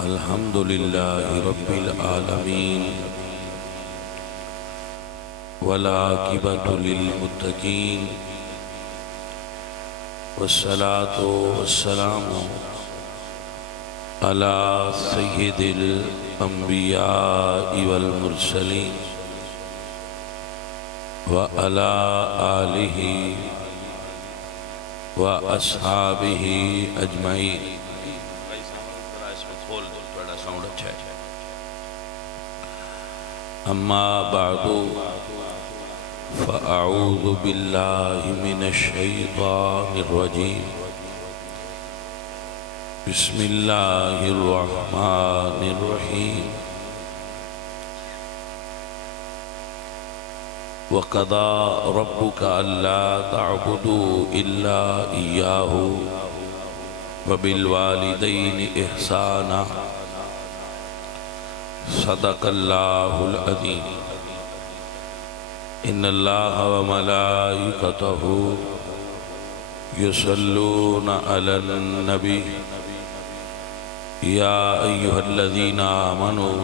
الحمد لله رب العالمين والعاقبة للمتقين والصلاة والسلام على سيد الأنبياء والمرسلين وعلى آله وأصحابه أجمعين. أما بعد فأعوذ بالله من الشيطان الرجيم. بسم الله الرحمن الرحيم. وقضى ربك ألا تعبدوا إلا إياه وبالوالدين إحسانا. صدق الله العظيم. إن الله وملائكته يصلون على النبي يا أيها الذين آمنوا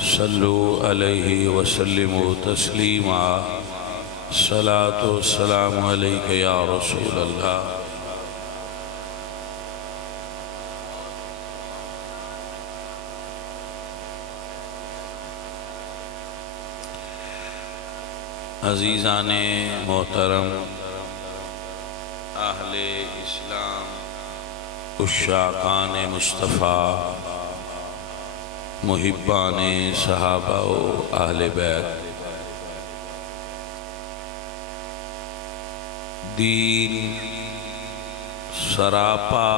صلوا عليه وسلموا تسليما. الصلاة والسلام عليك يا رسول الله. عزیزان محترم، اہل اسلام، عشاقان مصطفیٰ، محبان صحابہ و اہل بیت، دین سراپا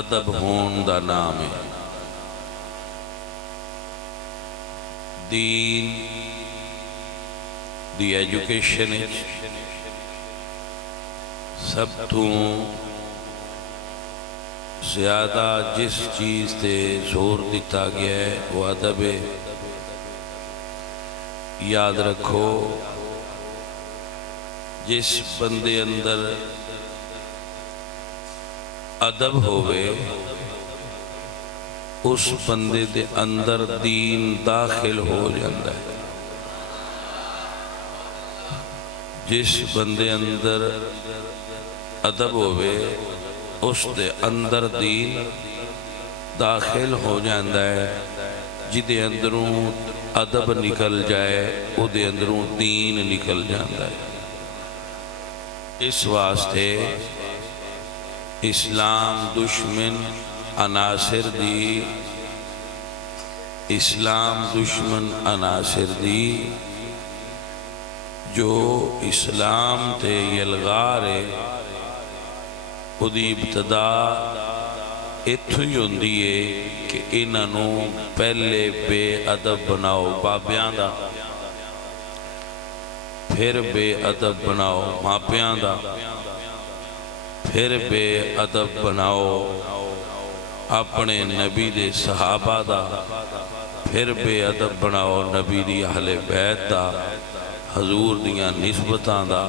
ادب ہون دا نام ہے. دین دی ایجوکیشن سب تو زیادہ جس چیز تے زور دیتا گیا ہے وہ ادب ہے. یاد رکھو، جس بندے اندر ادب ہوئے اس بندے دے اندر دین داخل ہو جاندہ ہے. جس بندے اندر ادب ہوئے اس دے اندر دین داخل ہو جاندہ ہے. جدے اندروں ادب نکل جائے او دے اندروں دین نکل جاندہ ہے. اس واسطے اسلام دشمن عناصر دی، اسلام دشمن عناصر دی جو اسلام تے یلغارے خودی ابتدا اتھو ہی ہوندی ہے کہ انہوں پہلے بے ادب بناؤ بابیاں دا، پھر بے ادب بناؤ ماپیاں دا، پھر بے ادب بناؤ اپنے نبی دے صحابہ دا، پھر بے ادب بناؤ نبی دی اہل بیت دا، حضور دیاں نسبتاں دا،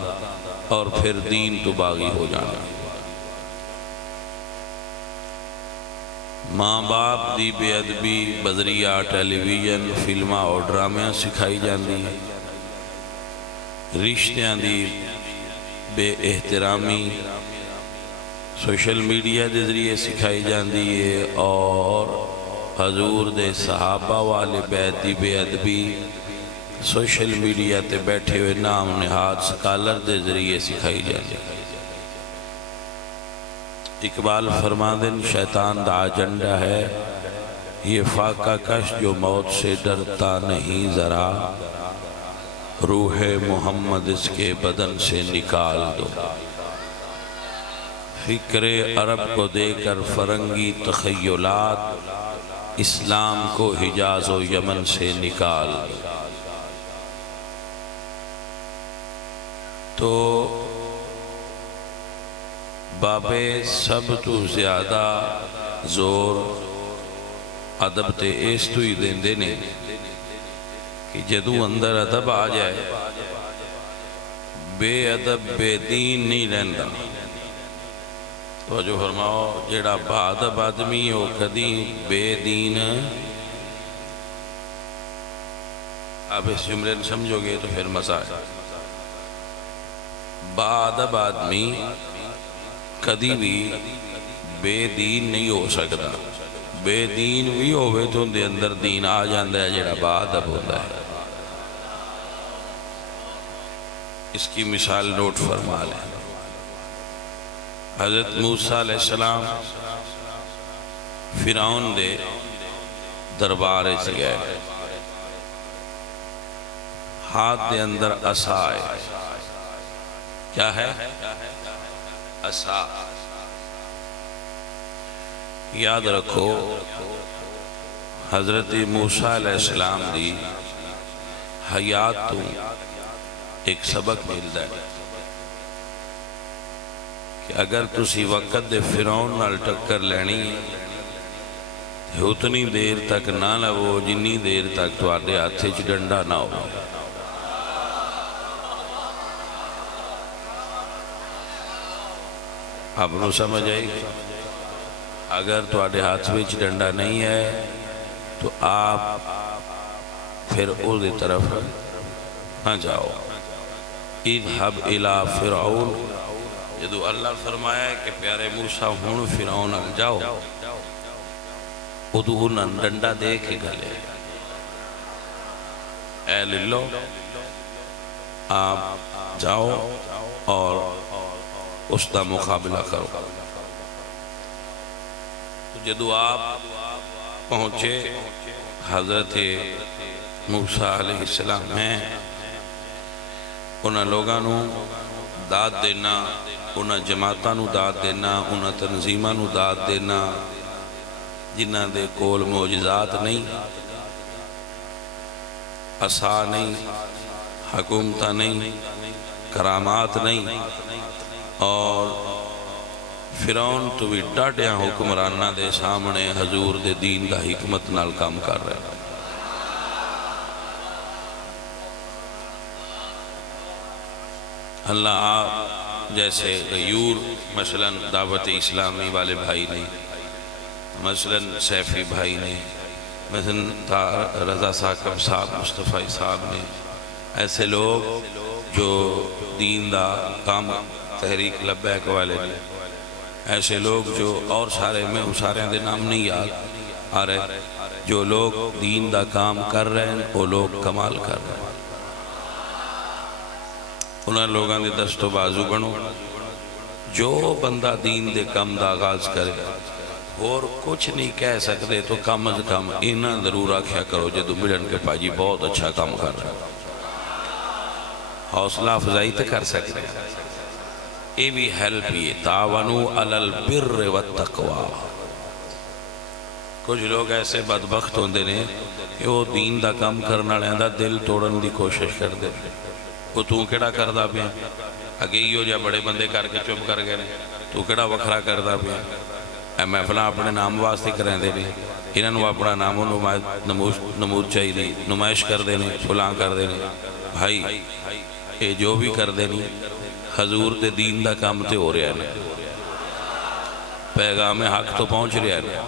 اور پھر دین تو باغی ہو جانا. ماں باپ دی بے ادبی بذریعہ ٹیلی ویژن، فلمہ اور ڈرامے سکھائی جاندی ہے. رشتیاں دی بے احترامی سوشل میڈیا دے ذریعے سکھائی جاندی ہے، اور حضور دے صحابہ والے بیت دی بے ادبی سوشل میڈیا تے بیٹھے ہوئے نام نہاد سکالر دے ذریعے سکھائی جاندی ہے. اقبال فرمادن شیطان دا ایجنڈا ہے یہ فاقہ کش جو موت سے ڈرتا نہیں ذرا، روح محمد اس کے بدن سے نکال دو. فکر عرب کو دے کر فرنگی تخیلات، اسلام کو حجاز و یمن سے نکال دو. تو بابے سب تو زیادہ زور ادب تے اس تو ہی دیندے نے کہ جدو اندر ادب آ جائے بے ادب بے دین نہیں رہندا۔ توجہ فرماؤ، جیڑا با ادب آدمی وہ کدی بے دین، آپ اس جملے نے سمجھو گے تو پھر مزہ ہے۔ با ادب آدمی کدی بھی بے دین نہیں ہو سکتا۔ بے دین بھی ہوئے تو اندے اندر دین آ جاندہ ہے جیڑا با ادب ہوتا ہے۔ اس کی مثال نوٹ فرما لیں۔ حضرت موسیٰ علیہ السلام فرعون دے دربار سے گئے، ہاتھ دے اندر عصا ہے۔ کیا ہے؟ عصا۔ یاد رکھو حضرت موسیٰ علیہ السلام دی حیات تو ایک سبق ملتا ہے کہ اگر تسی وقت دے فرعون نال ٹکر لینی اتنی دیر تک نہ لو جنی دیر تک تواڈے ہاتھ وچ ڈنڈا نہ ہو۔ آپ نو سمجھ آئی؟ اگر تواڈے ہاتھ وچ ڈنڈا نہیں ہے تو آپ پھر اس دی طرف نہ جاؤ۔ اذهب الى فرعون، جدو اللہ فرمایا ہے کہ پیارے موسیٰ ہون فرعون نال جاؤ، ادو انہاں ڈنڈا دے کے گلے، اے للو آپ جاؤ اور اس دا مقابلہ کرو۔ جدو آپ پہنچے حضرت موسیٰ علیہ السلام میں، انہاں لوگاں نو داد دینا، انہاں جماعتاں نو داد دینا، انہاں تنظیماں نو داد دینا جنہاں دے کول معجزات نہیں، عصا نہیں، حکومتہ نہیں، کرامات نہیں، اور فرعون تو بھی ڈاڈیاں حکمرانہ دے سامنے حضور دے دین دا حکمت نال کام کر رہے ہیں۔ اللہ آپ جیسے غیور مثلا دعوت اسلامی والے بھائی نے، مثلا سیفی بھائی نے، مثلا رضا ثاقب صاحب، مصطفیٰ صاحب نے، ایسے لوگ جو دین دا کام تحریک لبیک والے نے، ایسے لوگ جو اور سارے میں سارے دے نام نہیں یاد آ رہے، جو لوگ دین دا کام کر رہے ہیں وہ لوگ کمال کر رہے ہیں۔ انہاں لوگاں دے دست و بازو بنو۔ جو بندہ دین دے کام دا آغاز کرے اور کچھ نہیں کہہ سکتے تو کم از کم انہاں ضرور آکھیا کرو جدو ملن کے پاجی بہت اچھا کام کر رہا ہے، حوصلہ افزائی تو کر سکتے ہیں۔ یہ بھی ہیلپ ہی ہے، تعاونوا علی البر والتقوی۔ کچھ لوگ ایسے بدبخت ہوندے نے کہ وہ دین دا کام کرنا لیندہ دل توڑن دی کوشش کر دے، وہ تو کیڑا کردہ پیا، اگے ہی ہو جا بڑے بندے کر کے چپ کر گئے تو کیڑا وکھرا کردہ پیا، اے محفلہ اپنے نام واسطے کریں دے نے، انہوں اپنا نام نمود چاہی دی، نمائش کر دینے، فلاں کر دینے۔ بھائی یہ جو بھی کر دینی حضور دے دین دا کام تے ہو رہا ہے، پیغام حق تو پہنچ رہا ہے،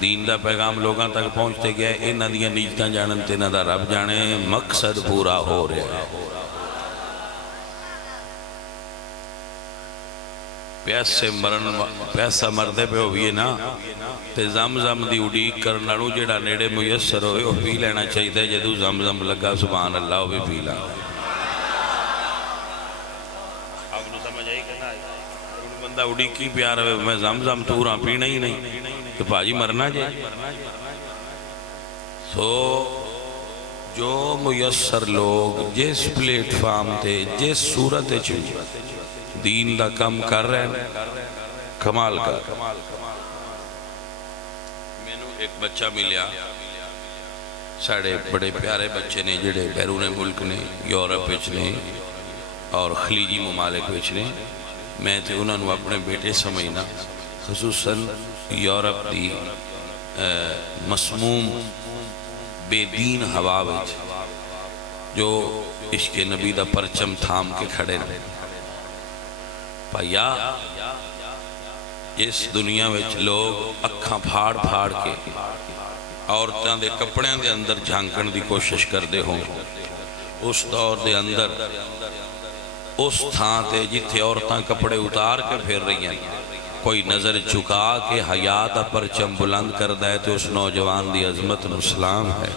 دین دا پیغام لوگاں تک پہنچتے گیا ہے، انہاں دیاں نیتاں جانن تے انہاں دا رب جانے، مقصد پورا ہو رہا ہے۔ پیاسا مردے پہ ہوئیے نا تے زمزم دی اڈیک کرنا نو جیڑا نیڑے میسر ہوئے وہ پی لینا چاہیے، جدو زمزم لگا سبحان اللہ وہ بھی پی لا۔ آپ نے سمجھ آئی کہ بندہ اڈیکی پیار ہوئے میں زمزم توراں پینا ہی نہیں تو بھاجی مرنا جائے۔ سو جو میسر لوگ جس پلیٹ فارم تے جس صورت چاہیے دین دا کم کر رہے ہیں کمال کر۔ میں نے ایک بچہ ملیا، ساڑھے بڑے پیارے بچے نے جڑے بیرون ملک نے، یورپ وچ نے اور خلیجی ممالک وچ نے، میں تے انہوں نے اپنے بیٹے سمجھنا، خصوصاً یورپ دی مسموم بے دین ہوا وچ جو عشق نبی دا پرچم تھام کے کھڑے نے بھائیا اس دنیا میں لوگ اکھاں پھاڑ پھاڑ کے عورتاں دے کپڑیاں دے اندر جھانکن دی کوشش کردے ہوں اس دور دے اندر اس تھان تے جتھے عورتاں کپڑے اتار کے پھر رہی ہیں کوئی نظر چکا کے حیا دا پرچم بلند کردا ہے تو اس نوجوان دی عظمت نو سلام ہے۔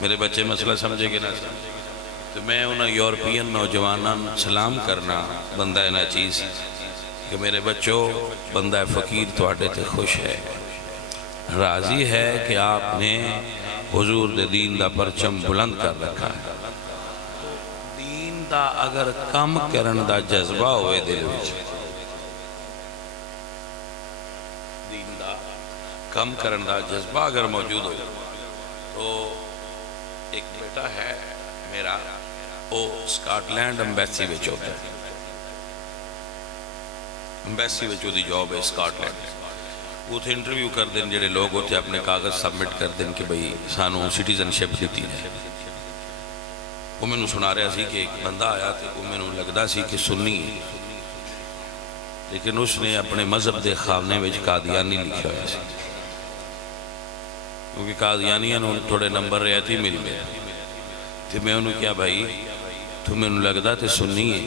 میرے بچے مسئلہ سمجھے گے نہ سمجھے تو میں انہاں یورپین نوجوانان سلام کرنا بندہ نہ چیز کہ میرے بچوں بندہ فقیر تواڈے تے خوش ہے، راضی ہے کہ آپ نے حضور دے دین دا پرچم بلند کر رکھا ہے۔ دین دا اگر کم کرن دا جذبہ ہوئے دل وچ، دین دا کم کرن دا جذبہ اگر موجود ہو تو ایک بیٹا ہے میرا وہ سکاٹ لینڈ امبیسی وچ ہوتا ہے، امبیسی وچ دی جاب ہے سکاٹ لینڈ، وہ تھے انٹرویو کر دیں جڑے لوگ ہوتے اپنے کاغذ سبمٹ کر دیں کہ بھئی سانو سٹیزن شپ دیتی ہے۔ وہ میں نے سنا رہا سی کہ ایک بندہ آیا تھا، وہ میں نے لگدا سی کہ سنی ہے لیکن اس نے اپنے مذہب دے خانے وچ قادیانی لکھا ہوا سی کیونکہ قادیانیاں نوں تھوڑے نمبر رہتی مل گئے تو میں انہوں کیا بھائی تو میں نے لگدا تے سنی ہے۔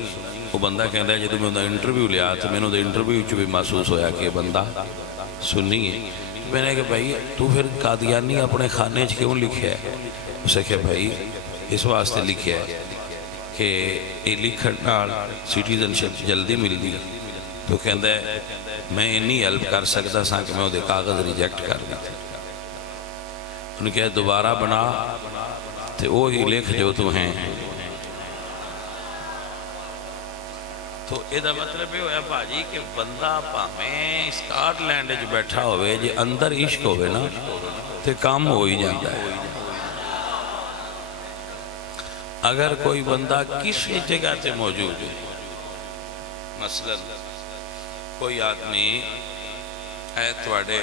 وہ بندہ کہندا ہے جدوں میں انہاں انٹرویو لیا تو میں نے انٹرویو وچ بھی محسوس ہویا کہ بندہ سنی ہے۔ میں نے کہا بھائی تو پھر قادیانی اپنے خانے وچ کیوں لکھیا ہے؟ اسے کہا بھائی اس واسطے لکھیا ہے کہ یہ لکھن نال سٹیزن شپ جلدی ملدی تو کہندا ہے میں انی ہیلپ کر سکدا سا کہ میں وہ کاغذ ریجیکٹ کر دیتا۔ انہوں نے کہا دوبارہ بنا تو وہی لکھ جو تو ہیں۔ تو یہ مطلب یہ ہویا بھاجی کہ بندہ پاویں سکاٹ لینڈ وچ بیٹھا ہوئے جے اندر عشق ہوئے نا تے کام ہو ہی جاتا ہے۔ اگر کوئی بندہ کسی جگہ تے موجود ہے، مثلا کوئی آدمی ہے تواڈے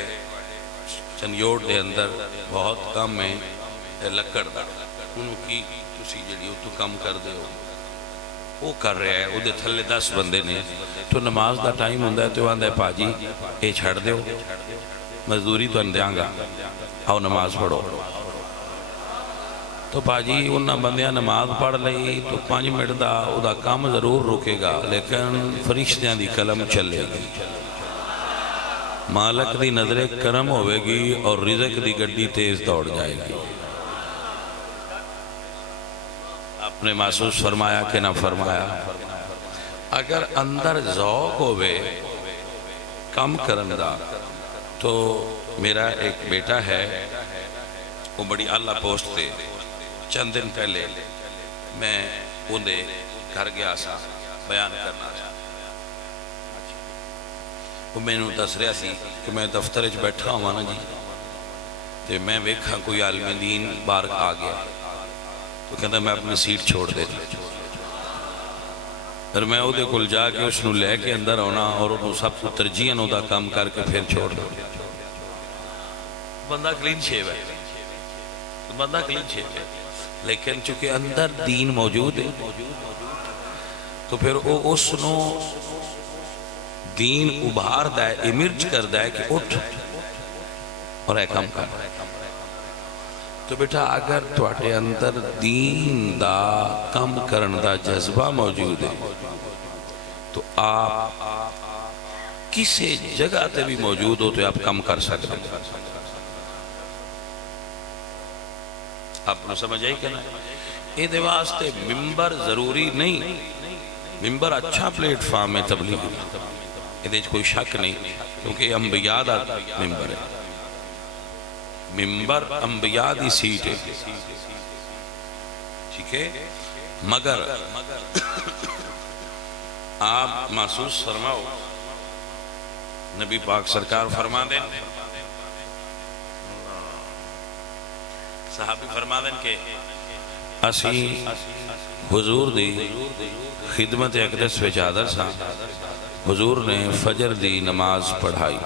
چنیوڑ دے اندر بہت کم ہے لکڑ دا، انہوں کی تسی جڑی تو کم کر دے ہو وہ کر رہا ہے، وہ دے تھلے 10 بندے نے تو نماز دا ٹائم ہوندہ ہے تو آندہ ہے پاجی اے چھڑ دے ہو مزدوری تو اندیاں گا آؤ نماز پڑھو تو پاجی انہاں بندیاں نماز پڑھ لئی تو 5 منٹ دا او دا کام ضرور رکے گا لیکن فرشتیاں دی قلم چلے گی، مالک دی نظر کرم ہوئے گی اور رزق دی گڈی تیز دوڑ جائے گی۔ آپ نے محسوس فرمایا کہ نہ فرمایا؟ اگر اندر ذوق ہوئے کم کرن دا تو میرا ایک بیٹا ہے وہ بڑی اعلیٰ پوسٹ تے چند دن پہلے میں انہیں گھر گیا سا بیان کرنا سا، وہ میں نے دس رہا سی کہ میں دفتر وچ بیٹھا ہوا نا جی تو میں ویکھا کوئی عالم دین باہر آ گیا تو کہتا میں اپنی سیٹ چھوڑ دے پھر میں وہ کول جا کے اس نو لے کے اندر آنا اور انہوں سب کو ترجیحاً دا کام کر کے پھر چھوڑ دو۔ بندہ کلین شیو ہے، بندہ کلین شیو ہے لیکن چونکہ اندر دین موجود ہے تو پھر وہ اس نو دین ابھار دائے امرج کر دائے کہ اٹھ اور اے کام کر۔ تو بیٹا اگر تواڈے اندر دین دا کم کرن دا جذبہ موجود ہے تو آپ کسی جگہ تے بھی موجود ہو تو آپ کم کر سکتے ہیں۔ آپ نے سمجھ آئی کہ نا یہ دے واسطے ممبر ضروری نہیں، ممبر اچھا پلیٹ فارم ہے تبلیغ، یہ کوئی شک نہیں کیونکہ یہ انبیاء دا ممبر ہے، ممبر انبیاء دی سیٹ ہے، ٹھیک ہے؟ مگر آپ محسوس فرماؤ نبی پاک سرکار فرما دیں، صحابی فرما دیں کہ اسی حضور دی خدمت اقدس وچ حاضر ساں، حضور نے فجر دی نماز پڑھائی،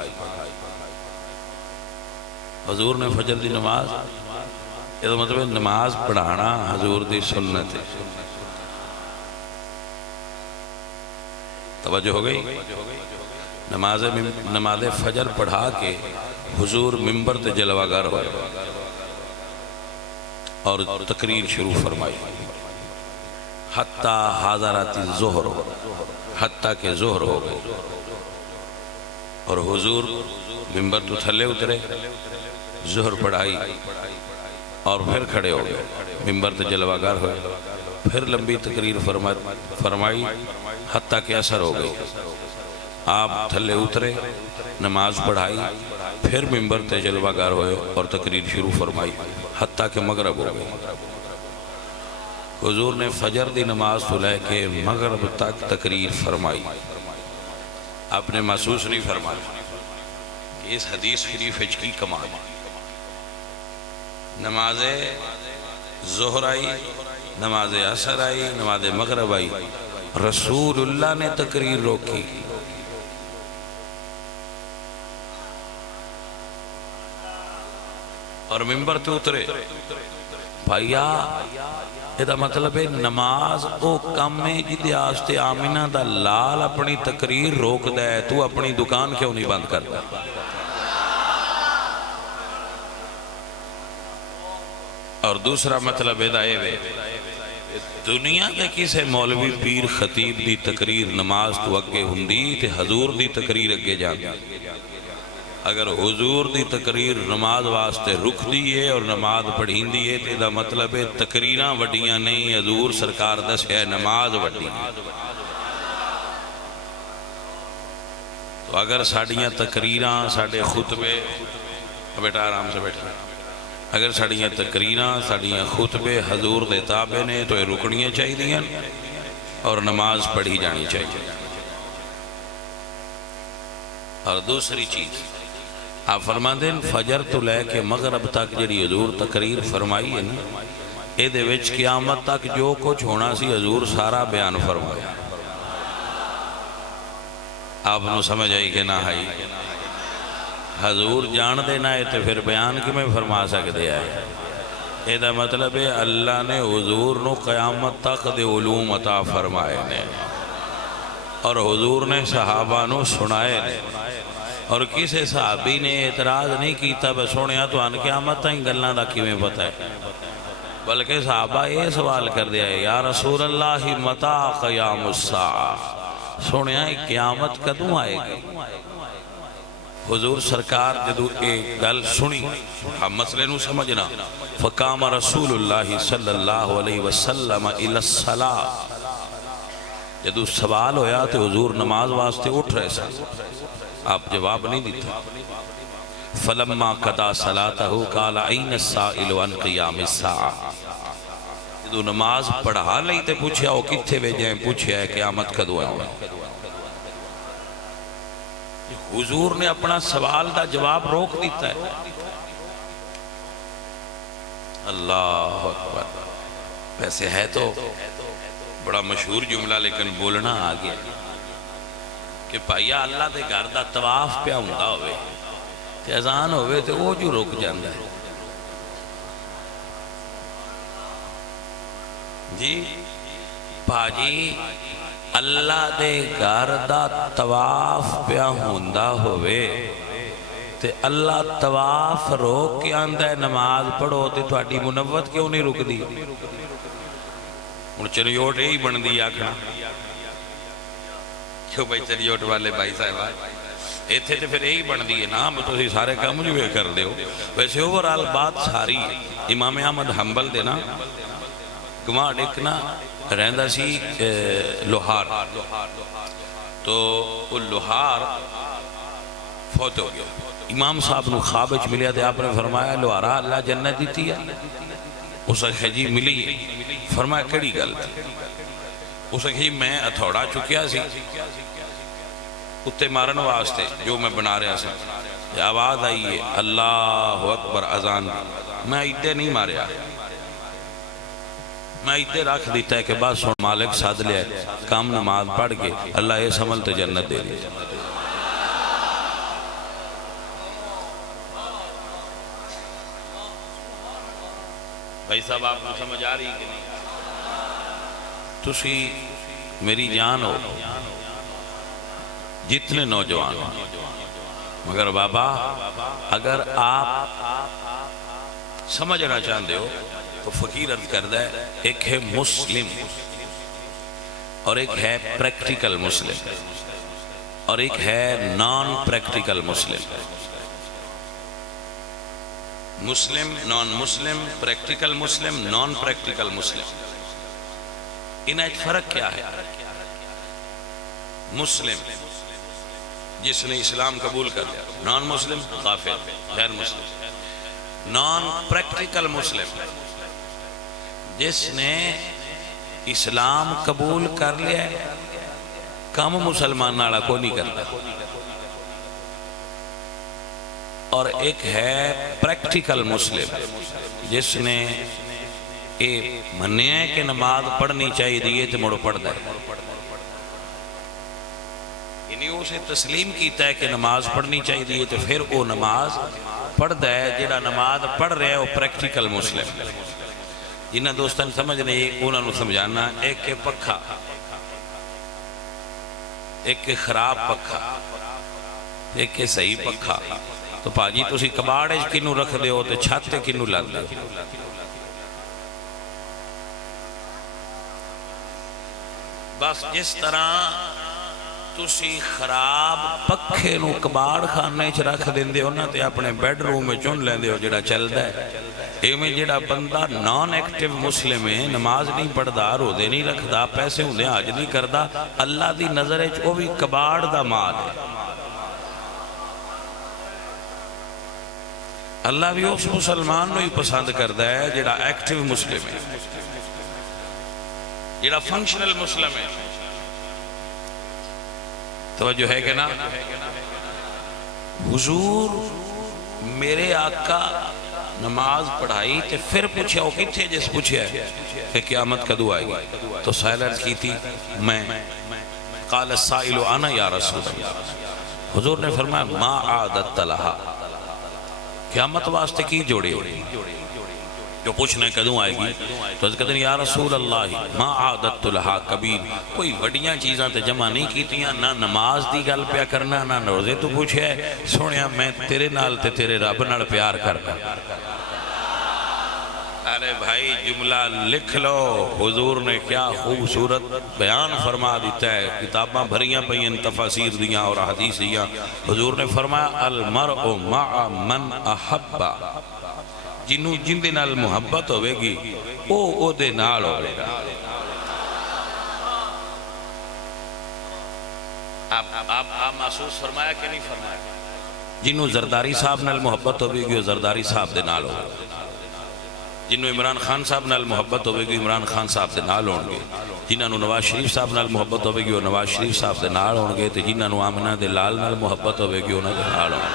حضور نے فجر دی نماز یہ مطلب نماز پڑھانا حضور دی سنت ہے. توجہ ہو گئی؟ نماز فجر پڑھا کے حضور ممبر تے جلوہ گر ہوئے اور تقریر شروع فرمائی حتیٰ حاضرات ظہر، حتیٰ کہ ظہر ہو گئی اور حضور ممبر تو تھلے اترے، ظہر پڑھائی اور پھر کھڑے ہو گئے، ممبر تے جلوہ گر ہوئے، پھر لمبی تقریر فرمائی حتیٰ کہ عصر ہو گئی. آپ تھلے اترے، نماز پڑھائی، پھر ممبر تے جلوہ گر ہوئے اور تقریر شروع فرمائی حتیٰ کہ مغرب ہو گئی. حضور نے فجر دی نماز تو لے کے مغرب تک تقریر فرمائی. آپ نے محسوس نہیں فرمایا کہ اس حدیث شریف کی کمال. نماز ظہر آئی، نماز عصر آئی، نماز مغرب آئی، رسول اللہ نے تقریر روکی. اور ممبر تے اترے. بھائیا یہ مطلب ہے نماز او کم ہے جدے آستے آمینہ دا لال اپنی تقریر روک دے، تو اپنی دکان کیوں نہیں بند کرتا؟ اور دوسرا مطلب ہے دنیا کے کسے مولوی پیر خطیب دی تقریر نماز تو اگے ہندی تے حضور دی تقریر اگے جاندی. اگر حضور دی تقریر نماز واسطے رک دیئے اور نماز پڑھین دیئے تے دا مطلب ہے تقریراں وڈیاں نہیں، حضور سرکار دس ہے نماز وڈی. تو اگر ساڑیاں تقریراں ساڑے خطبے، بیٹا آرام سے بیٹھا، اگر ساڑیاں تقریراں ساڑیاں خطبے حضور دے تابع نے تو یہ رکنیاں چاہی دیاں اور نماز پڑھی جانی چاہیے. اور دوسری چیز آپ فرما دیں فجر تو لے کے مغرب تک جڑی حضور تقریر فرمائی ہے نا، اے دے وچ قیامت تک جو کچھ ہونا سی حضور سارا بیان فرمایا. آپ نو سمجھ آئی کہ نہ آئی؟ حضور جان دینا ہے تو پھر بیان کی میں فرما سکتے آئے. اے دا مطلب ہے اللہ نے حضور نو قیامت تک دے علوم عطا فرمائے نے اور حضور نے صحابہ نو سنائے نے. اور کسی صحابی نے اعتراض نہیں کیتا بس سنیا تو ان قیامت تائیں گلنا دا کیویں پتہ ہے، بلکہ صحابہ یہ سوال کر دیا ہے یا رسول اللہ متا قیام الساعہ، سنیا قیامت کدوں آئے گی؟ حضور سرکار جدو ایک گل سنی ہم مسئلے نو سمجھنا فقام رسول اللہ صلی اللہ علیہ وسلم الی الصلاۃ. جدو سوال ہویا تو حضور نماز واسطے اٹھ رہے سا، آپ جواب نہیں دیتا. فلما قضا صلاتہ قال این السائل عن قیام الساعہ. جدو نماز پڑھا لئی تے پوچھیا وہ کتھے ویجیں، پوچھیا ہے قیامت کدو ہے. حضور نے اپنا سوال دا جواب روک دیتا ہے. اللہ اکبر. ویسے ہے تو بڑا مشہور جملہ لیکن بولنا آگیا کہ پائیا اللہ دے گھر دا طواف پہ ہوندا ہوئے تے اذان ہوئے تے وہ جو رک جاندا ہے. جی بھاجی اللہ دے گھر دا طواف پہ ہوندا ہوئے تے اللہ طواف روک کے آندہ ہے نماز پڑھو تے تہاڈی منوت کیوں نہیں رک دی؟ ہن چریوٹ یہی بن دی آکھنا کیوں بھائی چریوٹ والے بھائی صاحب ایتھے تے پھر یہی بن دی ہے نا تسی سارے کام جو کر دے ہو. ویسے اوورال بات ساری امام احمد حنبل دے نا گواہ ڈکنا رہندا سی لوہار، تو وہ لوہار فوت ہو گیا. امام صاحب نو خواب وچ ملیا تے آپ نے فرمایا لوہارا اللہ جنت دیتی ہے؟ اس نے جی ملی ہے. فرمایا کیڑی گل تھی؟ اس نے میں ہتھوڑا چکیا سی کتے مارن واسطے جو میں بنا رہا سا، آواز آئی ہے اللہ اکبر اذان، میں ایدے نہیں ماریا، میں ایدے رکھ دیتا ہے کہ بس سن مالک ساتھ لیا کام نماز پڑھ کے اللہ اس عمل تے جنت دے دی. بھائی صاحب آپ کو سمجھ آ رہی کہ نہیں؟ تسی میری جان ہو جتنے نوجوان ہو، مگر بابا اگر آپ سمجھنا چاہتے ہو تو فقیر عرض کردہ ہے، ایک ہے مسلم اور ایک ہے پریکٹیکل مسلم اور ایک ہے نان پریکٹیکل مسلم۔ مسلم، نان مسلم، پریکٹیکل مسلم، نان پریکٹیکل مسلم، انہیں ایک فرق کیا ہے؟ مسلم جس نے اسلام قبول کر لیا، نان مسلم کافر غیر مسلم۔ نان پریکٹیکل مسلم جس نے اسلام قبول کر لیا کم مسلمان ناڑا کو نہیں کرتا، اور ایک ہے پریکٹیکل مسلم جس نے یہ منیا ہے کہ نماز پڑھنی چاہیے دیئے تو مڑو پڑھ دائے، یعنی اسے تسلیم کیتا ہے کہ نماز پڑھنی چاہیے دیئے تو پھر وہ نماز پڑھ دائے۔ جڑا نماز پڑھ رہے ہیں وہ پریکٹیکل مسلم۔ جنہاں دوستان سمجھ نہیں انہوں نے سمجھانا، ایک کے پکھا، ایک کے خراب پکھا، ایک کے صحیح پکھا، تو پاجی تو اسی کباڑے کنو رکھ دے ہو تو چھاتے کنو لگ دے۔ بس جس طرح تسی خراب پکھے نو کباڑ خانے چ رکھ دیندے ہو نا تے اپنے بیڈ روم میں چن لیندے ہو جڑا چلدا ہے، ایویں جڑا بندہ نان ایکٹیو مسلم ہے، نماز نہیں پڑھدا، روزے نہیں رکھدا، پیسے ہوندے حج نہیں کردا، اللہ دی نظر وچ او بھی کباڑ دا مال ہے۔ اللہ بھی اس مسلمان نو ہی پسند کردا ہے جڑا ایکٹیو مسلم ہے، جڑا فنکشنل مسلم ہے۔ توجہ ہے کہ نا؟ حضور میرے آقا نماز پڑھائی تے پھر پوچھے وہ کتھے جس پوچھے ہے کہ قیامت کدو آئے گی؟ تو سائلنس کی تھی میں، قال السائل انا یا رسول اللہ۔ حضور نے فرمایا ما عادت لہا، قیامت واسطے کی جوڑی ہوئی جو پوچھنے کدوں آئے گی؟ تو حضرت کہتے ہیں یا رسول اللہ ما عادت لہا کبیر، کوئی وڈیاں چیزاں تے جمع نہیں کیتیاں، نہ نماز دی گل پیا کرنا، نہ روزے تو پوچھے ہے، سنیا میں تیرے نال تے تیرے رب نال پیار کرنا۔ ارے بھائی جملہ لکھ لو، حضور نے کیا خوبصورت بیان فرما دیتا ہے، کتاباں بھریاں پئیں تفاسیر دیاں اور حدیث دیاں۔ حضور نے فرمایا المرء مع من احبا، جنہوں جن دے نال محبت ہوئے گی او دے نال ہوئے گا۔ آپ محسوس فرمایا کہ نہیں فرمایا؟ جنہوں زرداری صاحب نال محبت ہوئے گی وہ زرداری صاحب دے نال ہوئے گا، جنہوں عمران خان صاحب نال محبت ہوئے گی عمران خان صاحب دے نال ہوں گے، جنہوں نواز شریف صاحب نال محبت ہوئے گی وہ نواز شریف صاحب دے نال ہوں گے، جنہوں آمنہ دے لال نال محبت ہوئے گی انہوں دے نال ہوں گے۔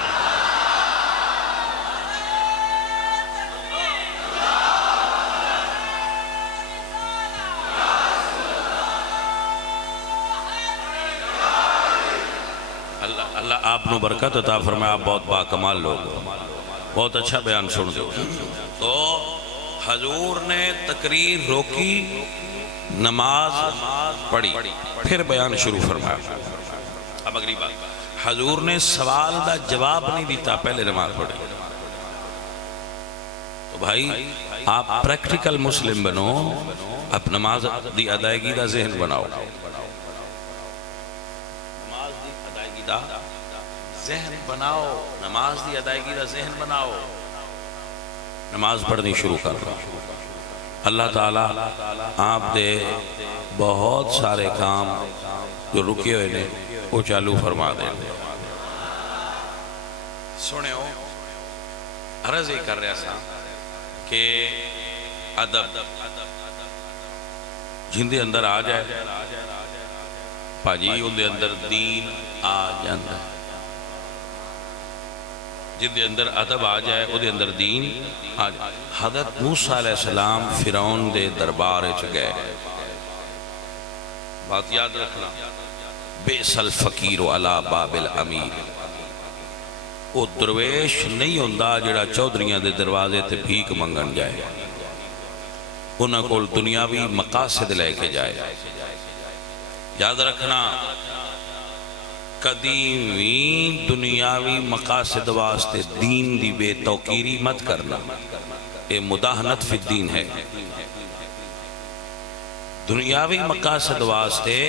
اللہ آپ نو برکت عطا فرمائے، آپ بہت باکمال لوگ، بہت اچھا بیان سن دو۔ تو حضور نے تقریر روکی، نماز پڑھی، پھر بیان شروع فرمایا۔ اب اگلی بات، حضور نے سوال دا جواب نہیں دیتا، پہلے نماز پڑھی۔ تو بھائی آپ پریکٹیکل مسلم بنو، اب نماز دی ادائیگی دا ذہن بناؤ، نماز دی ادائیگی دا ذہن بناؤ، نماز دی ادائیگی دا ذہن بناؤ، نماز پڑھنی شروع کر رہا۔ اللہ تعالیٰ آپ دے بہت سارے کام جو رکے ہوئے نے وہ چالو فرما دے۔ سنے ہو عرض ہی کر رہا سا کہ ادب جن دے اندر آ جائے پاجی ان دے اندر دین آ جاندہ ہے، جن دے اندر ادب آ جائے او دے اندر دین آ جائے۔ حضرت موسیٰ علیہ السلام فرعون دے دربار چ گئے، بات یاد رکھنا، بئس الفقیر علی باب الامیر، او درویش نہیں ہوندا جڑا چودھریاں دے دروازے تے بھیک منگن جائے۔ انہاں کول دنیاوی مقاصد لے کے جائے. یاد رکھنا کدی بھی دنیاوی مقاصد واسطے دین دی بے توقیری مت کرنا. یہ مداہنت فی الدین ہے. دنیاوی مقاصد واسطے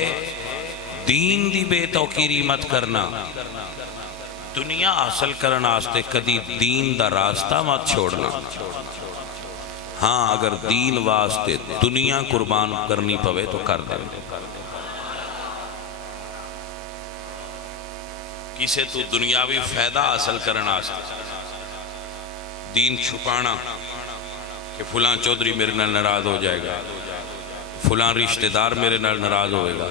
دین دی بے توقیری مت کرنا. دنیا حاصل کرنا واسطے کدی دین دا راستہ مت چھوڑنا. ہاں اگر دین واسطے دنیا قربان کرنی پوے تو کر دے. کسے تو دنیاوی فائدہ حاصل کرنا دین چھپانا کہ فلاں چودھری میرے نال ناراض ہو جائے گا, فلاں رشتہ دار میرے نال ناراض ہوئے گا,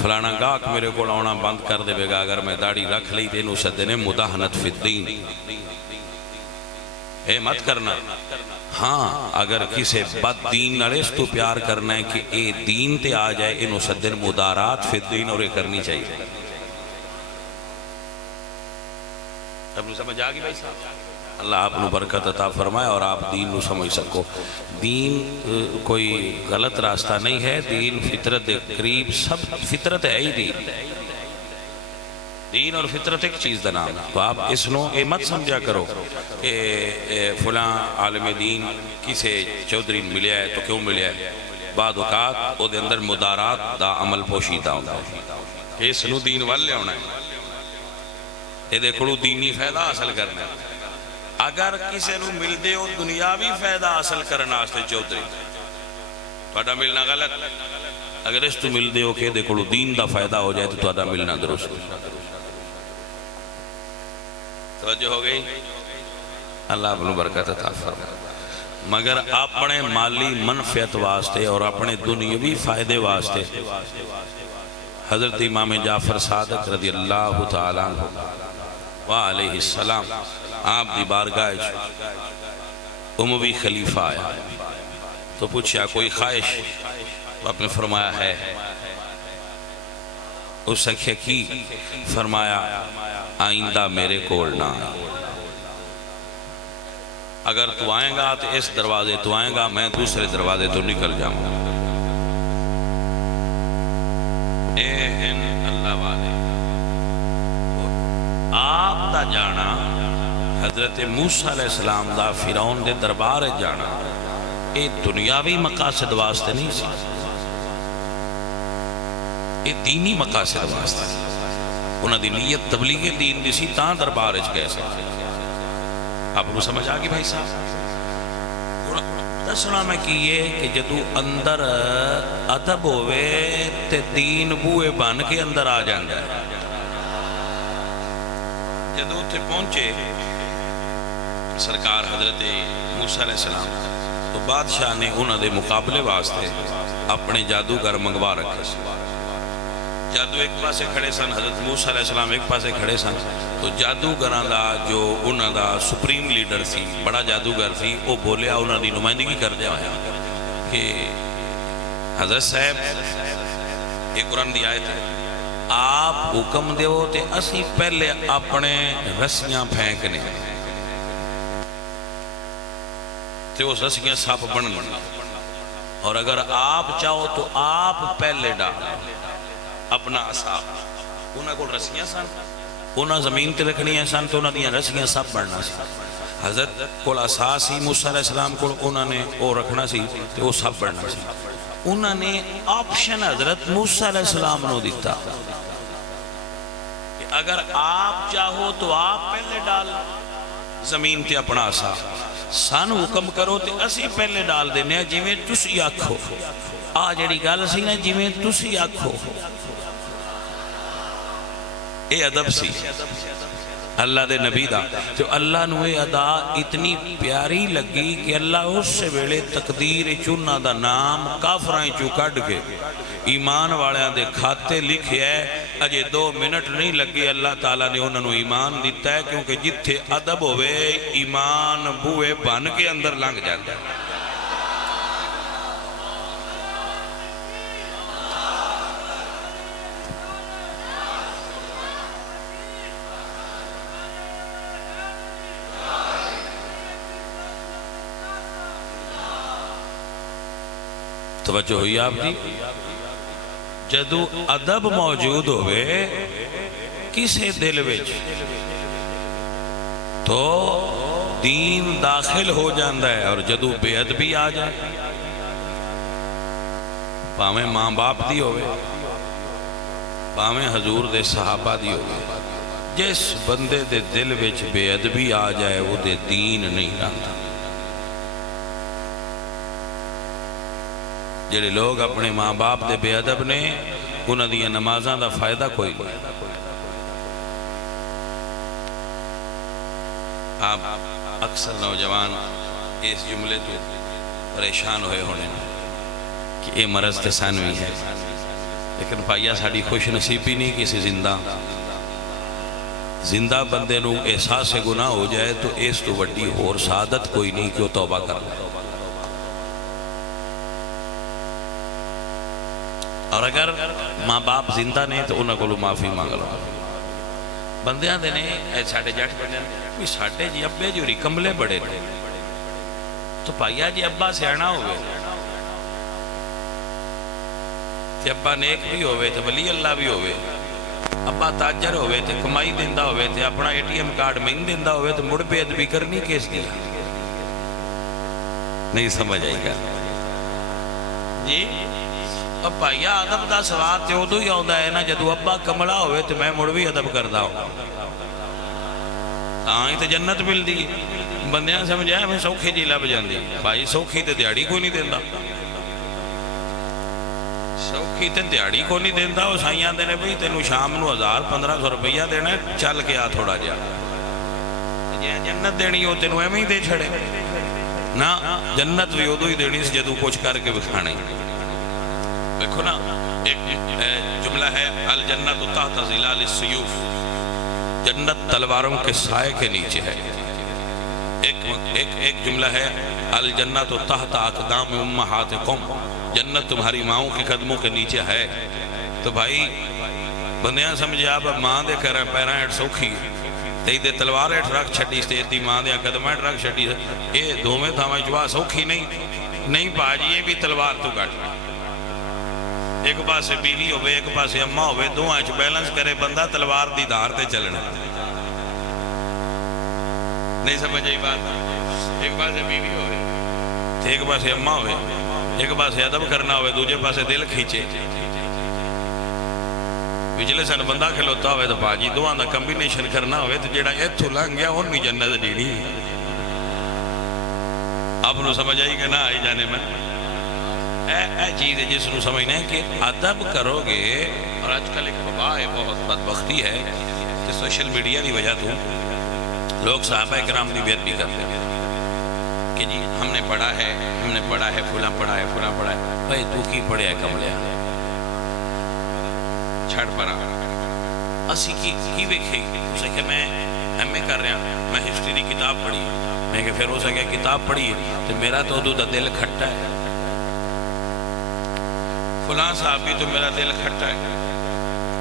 فلانا گاہک میرے کو آنا بند کر دے گا اگر میں داڑھی رکھ لی تے نو سدے نے مداہنت فی الدین. اے مت کرنا. ہاں اگر کسے بد دین نریس تو پیار کرنا ہے کہ اے دین تے آ جائے انو سدے مدارات فی الدین اور اے کرنی چاہیے. اب سمجھ آگی بھائی صاحب؟ اللہ آپ نو برکت عطا فرمائے اور آپ دین نو سمجھ سکو. دین کوئی غلط راستہ نہیں ہے. دین فطرت قریب سب فطرت ہے ہی دین. دین اور فطرت ایک چیز دا نام. تو آپ اس نو اے مت سمجھا کرو کہ فلاں عالم دین کسے چودھری ملیا ہے تو کیوں ملیا ہے. بعد اوقات او دے اندر مدارات دا عمل پوشیدہ ہوتا ہے کہ اس نو دین والے ہونا ہے. اے دیکھو دینی فائدہ حاصل کرنا ہے. اگر کسی نو مل دے ہو دنیاوی فائدہ حاصل کرنا آستے چودھری توڑا ملنا غلط. اگر اس تو مل دے ہو کہ دیکھو دین دا فائدہ ہو جائے تو توڑا ملنا درست. توجہ ہو گئی؟ اللہ اپنی برکت عطا فرمائے. مگر اپنے مالی منفعت واسطے اور اپنے دنیاوی فائدے واسطے حضرت امام جعفر صادق رضی اللہ تعالیٰ عنہ وعلیہ السلام آپ دی بارگاہ اموی خلیفہ آیا تو پوچھا کوئی خواہش؟ تو آپ نے فرمایا ہے. اس سکھے کی فرمایا آئندہ میرے کول نہ آئے. اگر تو آئیں گا تو اس دروازے تو آئیں گا, میں دوسرے دروازے تو نکل جاؤں گا. اے ان اللہ والے آپ دا جانا حضرت موسیٰ علیہ السلام دا فرعون دے دربار جانا اے دنیاوی مقاصد واسطے نہیں سی, اے دینی مقاصد واسطے. انہاں دی نیت تبلیغ دین دی سی تاں دربار اچ گئے سکتے. آپ کو سمجھ آگی بھائی صاحب؟ دسنا میں کیے کہ جدو اندر ادب ہوئے تے دین بوئے بن کے اندر آ جاندہ ہے. جدو تھے پہنچے سرکار حضرت موسیٰ علیہ السلام تو بادشاہ نے انہوں دے مقابلے واسطے اپنے جادوگر منگوا رکھے. جادو ایک پاسے کھڑے سن, حضرت موسیٰ علیہ السلام ایک پاسے کھڑے سن. تو جادوگران دا جو انہوں دا سپریم لیڈر سی, بڑا جادوگر سی, وہ بولیا انہوں دی نمائندگی کر دیا کہ حضرت صاحب ایک قرآن دی آیت ہے, آپ حکم دیو تے اسی پہلے اپنے رسیاں پھینکنے تے اس رسیاں ساپ بننا, اور اگر آپ چاہو تو آپ پہلے ڈال اپنا عصا. انہاں کو رسیاں سن, انہاں زمین تے رکھنی ہیں سن تو انہاں دیاں رسیاں سب بڑھنا سی. حضرت کو عصا سی موسیٰ علیہ السلام کو انہاں نے وہ رکھنا سی تو وہ سب بڑھنا سی. انہاں نے آپشن حضرت موسیٰ علیہ السلام نے دیتا کہ اگر آپ چاہو تو آپ پہلے ڈال زمین تے اپنا عصا, سان حکم کرو تے اسی پہلے ڈال دینے جی میں تسی آکھو. آ جڑی گل سی نا جی میں تسی آکھو, اے ادب سی اللہ دے نبی دا. تو اللہ نو اے ادا اتنی پیاری لگی کہ اللہ اس سے ویلے تقدیر چونہ دا نام کافرائیں چو کٹ کے ایمان والیاں دے کھاتے لکھے ہے. اجے 2 منٹ نہیں لگے اللہ تعالیٰ نے انہوں ایمان دیتا ہے, کیونکہ جتھے ادب ہوئے ایمان بوئے بن کے اندر لنگ جاتا ہے. توجہ ہوئی آپ کی؟ جدو ادب موجود ہوئے کسے دل وچ تو دین داخل ہو جاندہ ہے، اور جدو بے ادبی آ جائے پاویں ماں باپ دی ہوئے پاویں حضور دے صحابہ دی ہوئے، جس بندے دے دل وچ بے ادبی آ جائے وہ دے دین نہیں رہتا۔ جڑے لوگ اپنے ماں باپ دے بے ادب نے انہاں دی نمازاں دا فائدہ کوئی نہیں۔ آپ اکثر نوجوان اس جملے تو پریشان ہوئے ہونے کہ یہ مرض تے ثانوی ہے، لیکن پائیا ساڑی خوش نصیبی نہیں کسی زندہ بندے نو احساس گناہ ہو جائے تو اس تو وڈی اور سعادت کوئی نہیں کہ وہ توبہ کر لے۔ اور اگر ماں باپ زندہ نہیں تو انہوں کو معافی مانگ لو۔ بندیاں دے نے ساڑھے جٹ بندیاں کوئی ساڑھے جی ابے جو ریکملے بڑے نے تو پائیا جی ابا سیانا ہوئے تے ابا نیک بھی ہوئے تے ولی اللہ بھی ہوئے، ابا تاجر ہوئے تے کمائی دیندہ ہوئے تے اپنا اے ٹی ایم کارڈ مہین دیندہ ہوئے تے مڑ بے ادبی کرنی کیس دیا؟ نہیں سمجھ آئی گا جی؟ اب بھائیا ادب دا سواد تے ادو ہی آؤں ہے نا جدو ابا کملا ہوئے تے میں مڑ بھی ادب کردہ ہوں، آئیں تے جنت مل دی۔ بندیاں سمجھا ہے میں سوکھی جی لب جاندی، بھائی سوکھی تے دیاڑی کو نہیں دیندہ، سوکھی تے دیاڑی کو نہیں دیندہ۔ وہ سائیاں دینے بھئی تینو شام نو 1000-1500 روپیہ دینا ہے، چل کے آ تھوڑا جا جنت دینی ہو تینو ایمیں ہی دے چھڑے نا۔ جنت بھی ادو ہی دینی سے جدو کچھ کر کے بکھانے۔ دیکھو نا ایک جملہ ہے الجنت تحت ظلال السیوف، جنت تلواروں کے سائے کے نیچے ہے۔ ایک جملہ ہے الجنت تحت اقدام امہاتکم، جنت تمہاری ماؤں کے قدموں کے نیچے ہے۔ تو بھائی بندیاں سمجھے آپ ماں دے کریں پیران ایٹ سوکھی تے دے تلوار ایٹ رکھ چھٹی سے دی ماں دے قدم ایٹ رکھ چھٹی سے اے دو میں تھا میں جوا سوکھی نہیں باجی، یہ بھی تلوار تو گھٹ ایک پاسے بیوی ہوئے ایک پاسے اماں ہوئے، دو آنچ بیلنس کرے بندہ تلوار دی دھار تے چلنا۔ نہیں سمجھ آئی بات؟ ایک پاسے بیوی ہوئے ایک پاسے اماں ہوئے، ایک پاسے ادب کرنا ہوئے دوجے پاسے دل کھیچے، پچھلے سن بندہ کھلوتا ہوئے تو باجی دو آندا کمبینیشن کرنا ہوئے تو جیڑا ایتھو لنگ گیا ان بھی جنت دیڑی۔ آپ نو سمجھ آئی کہ نہ آئی جانے میں؟ اے چیز ہے جس نو سمجھنا ہے کہ ادب کرو گے۔ اور آج کل ایک وبا ہے، بہت بدبختی ہے کہ سوشل میڈیا کی وجہ تو لوگ صحابہ کرام کی بے ادبی کرتے ہیں کہ جی ہم نے پڑھا ہے فلاں پڑھا ہے بھائی تو کی پڑھیا ہے کملیا چھڑ پڑا اسی کی ویکھے اسے کہ میں ایم اے کر رہا میں ہسٹری کی کتاب پڑھی، میں کہ پھر ہو سکے کتاب پڑھی تو میرا تو ادو دا دل کھٹا ہے، فلاں صحابی تو میرا دل کھٹا ہے،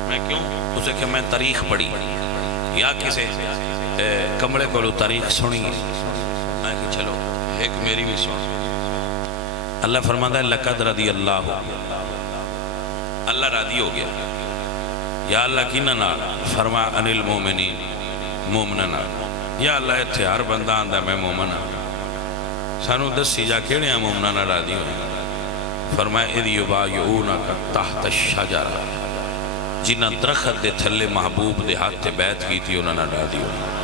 میں کیوں؟ اسے کہ میں تاریخ پڑھی یا کسی کمڑے کو لو تاریخ سنی، میں کہ چلو ایک میری بھی سن۔ اللہ فرماتا ہے لقد رضی اللہ، اللہ راضی ہو گیا۔ یا اللہ کی نہ فرما ان المومنین، مومننا، یا اللہ اتھے ہر بندہ آندہ میں مومن ہوں، سانو دسی جا کیڑے ہیں مومننا راضی ہوئے؟ فرمایا اذ یبایعونک تحت الشجرہ، جنہ درخت دے تھلے محبوب دے ہاتھ تے بیعت کی تھی انہوں نے راضی ہوئے۔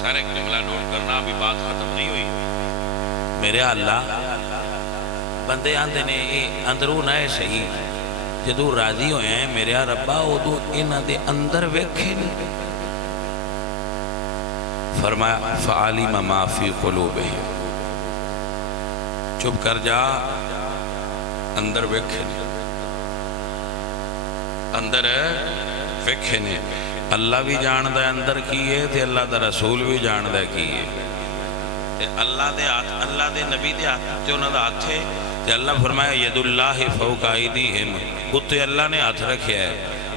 سارے جملہ نوٹ کرنا، ابھی بات ختم نہیں ہوئی۔ میرے اللہ بندے آندے نے اندرون آئے صحیح جدو راضی ہوئے ہیں میرے ربا ادو انہاں دے اندر ویکھے نہیں۔ فرمایا فعلم ما فی قلوبہم، چپ کر جا، اندر ویکھے نہیں، اندر ویکھے نہیں۔ اللہ بھی جاندہ اندر کیے تے اللہ دا رسول بھی جاندہ کیے تے اللہ دے نبی دے ہاتھ تے انہاں دا ہاتھ ہے تے اللہ فرمایا ید اللہ فوق ایدیہم، اتنے اللہ نے ہاتھ رکھیا ہے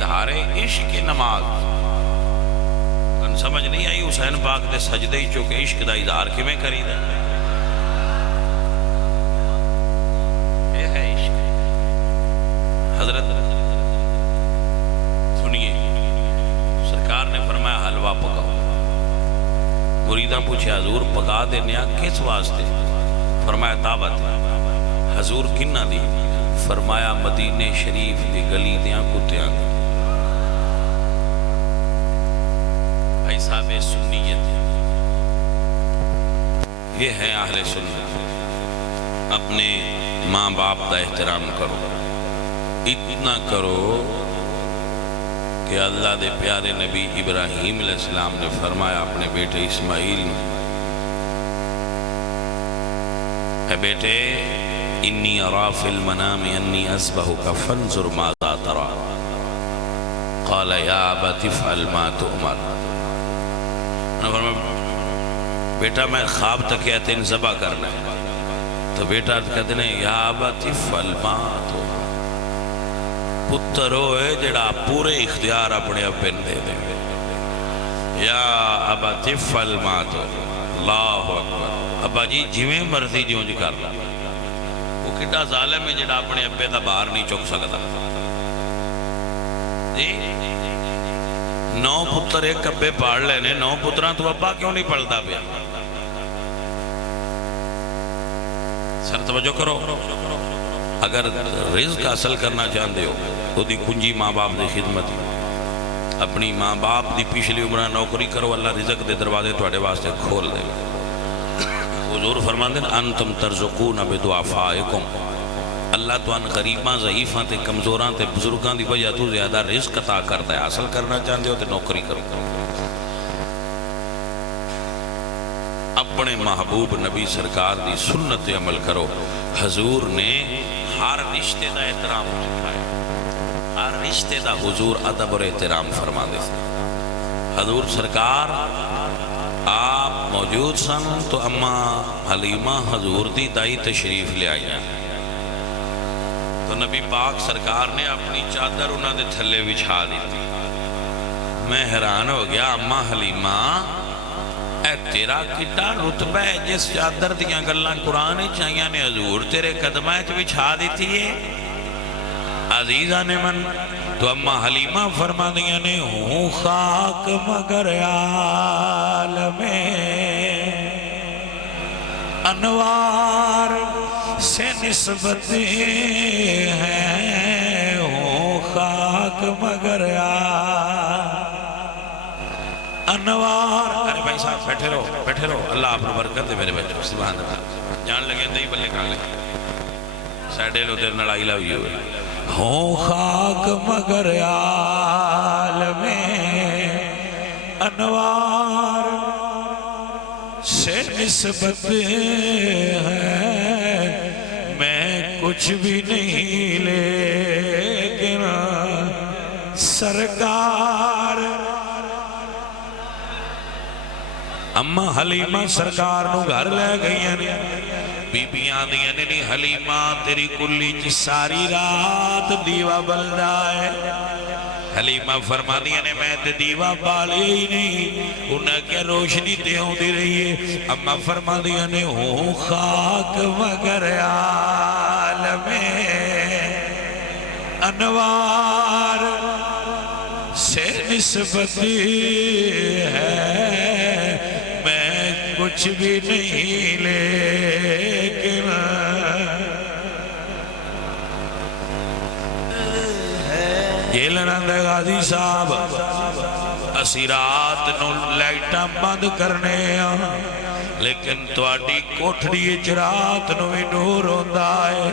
اظہار عشق نماز کن سمجھ نہیں آئی حسین پاک دے سجدے ہی چکے عشق دا اظہار کیویں کری دا یہ ہے عشق حضرت سنیے سرکار نے فرمایا حلوہ پکاؤ مریداں پوچھے حضور پکا دینے کس واسطے فرمایا دعوت حضور کنہ دی فرمایا مدینے شریف دی گلی دیاں کتیاں بھائی صاحب سنیت یہ ہے اہل سنت اپنے ماں باپ دا احترام کرو اتنا کرو کہ اللہ دے پیارے نبی ابراہیم علیہ السلام نے فرمایا اپنے بیٹے اسماعیل اے بیٹے انی ارا فی المنام انی اذبحک فانظر ماذا ترى قال یا ابت افعل ما تؤمر بیٹا میں خواب تک کیا تین ذبح کرنا ہے تو بیٹا کہتے ہیں یا ابت افعل ما تؤمر پتر ہوئے جڑا پورے اختیار اپنے ابن دے دے یا ابت افعل ما تؤمر اللہ اکبر ابا جی جویں مرضی جیوں جی کر لا وہ کٹا ظالم ہے جڑا اپنے ابے دا باہر نہیں چک سکتا جی 9 پتر ایک ابے پاڑ لینے 9 پتران تو ابا کیوں نہیں پڑھتا پیا سر توجہ کرو اگر رزق حاصل کرنا چاہتے ہو تو دی کنجی ماں باپ دی خدمت اپنی ماں باپ دی پچھلی عمرہ نوکری کرو اللہ رزق دے دروازے تواڈے واسطے کھول دے حضور فرماندے انتم ترزقون بدعفائکم اللہ تو ان غریباں ضعیفاں تے کمزوراں تے بزرگاں دی وجہ تو زیادہ رزق عطا کرتا ہے حاصل کرنا چاہتے ہو تے نوکری کرو اپنے محبوب نبی سرکار دی سنت عمل کرو حضور نے ہر رشتے دا احترام سکھایا ہر رشتے دا حضور ادب اور احترام فرما دے حضور سرکار آپ موجود سن تو اماں حلیمہ حضور دی دائی تشریف لے آئی تو نبی پاک سرکار نے اپنی چادر انہاں دے تھلے بچھا دی تھی میں حیران ہو گیا اماں حلیمہ اے تیرا کتا رتبہ ہے جس چادر دیاں گلاں قرآن چاہیاں نے حضور تیرے قدمہ بچھا دی تھی عزیزہ نے من تو اماں حلیمہ فرما دیا نے ہوں خاک مگر عالم انوار سے نسبت ہیں ہوں خاک مگر انوار ارے بھائی صاحب بیٹھے رہو اللہ آپ کو برکت دے میرے بچوں سبحان اللہ جان لگے دہی بلے کھا لگے سیڈے لو تیر نڑائی لائی ہوئے ہوں خاک مگر عالم انوار سے نسبت ہے میں کچھ بھی نہیں لیکن سرکار اماں حلیمہ سرکار نو گھر لے گئی ہیں بی بیاں دیا نے نہیں حلیمہ تیری کلی چی ساری رات دیوہ بلدہ ہے حلیمہ فرما دیا نے میں تے دیوہ بالے ہی نہیں انہاں کیا روشنی تے ہوں دی رہی ہے اماں فرما دیا نے ہوں خاک مگر عالم انوار سے نسبت ہے میں کچھ بھی نہیں لیکن جیلنان دے غازی صاحب اسی رات نو لائٹاں بند کرنے لیکن تواڈی کوٹھڑی رات نو بھی نور ہوندا ہے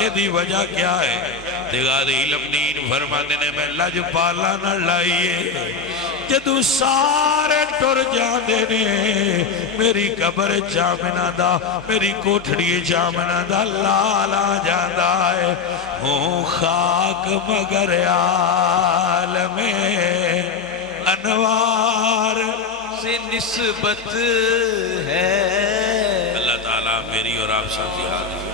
یہ دی وجہ کیا ہے غازی لمنین فرما دینے میں لج پالا نہ لائیے جدو سارے ٹر جاندے نے میری قبر چامنہ دا میری کوٹھڑی چامنہ دا لالا جاندہ ہے ہوں خاک مگر عالم انوار سے نسبت ہے اللہ تعالیٰ میری اور آپ ساتھی حاضر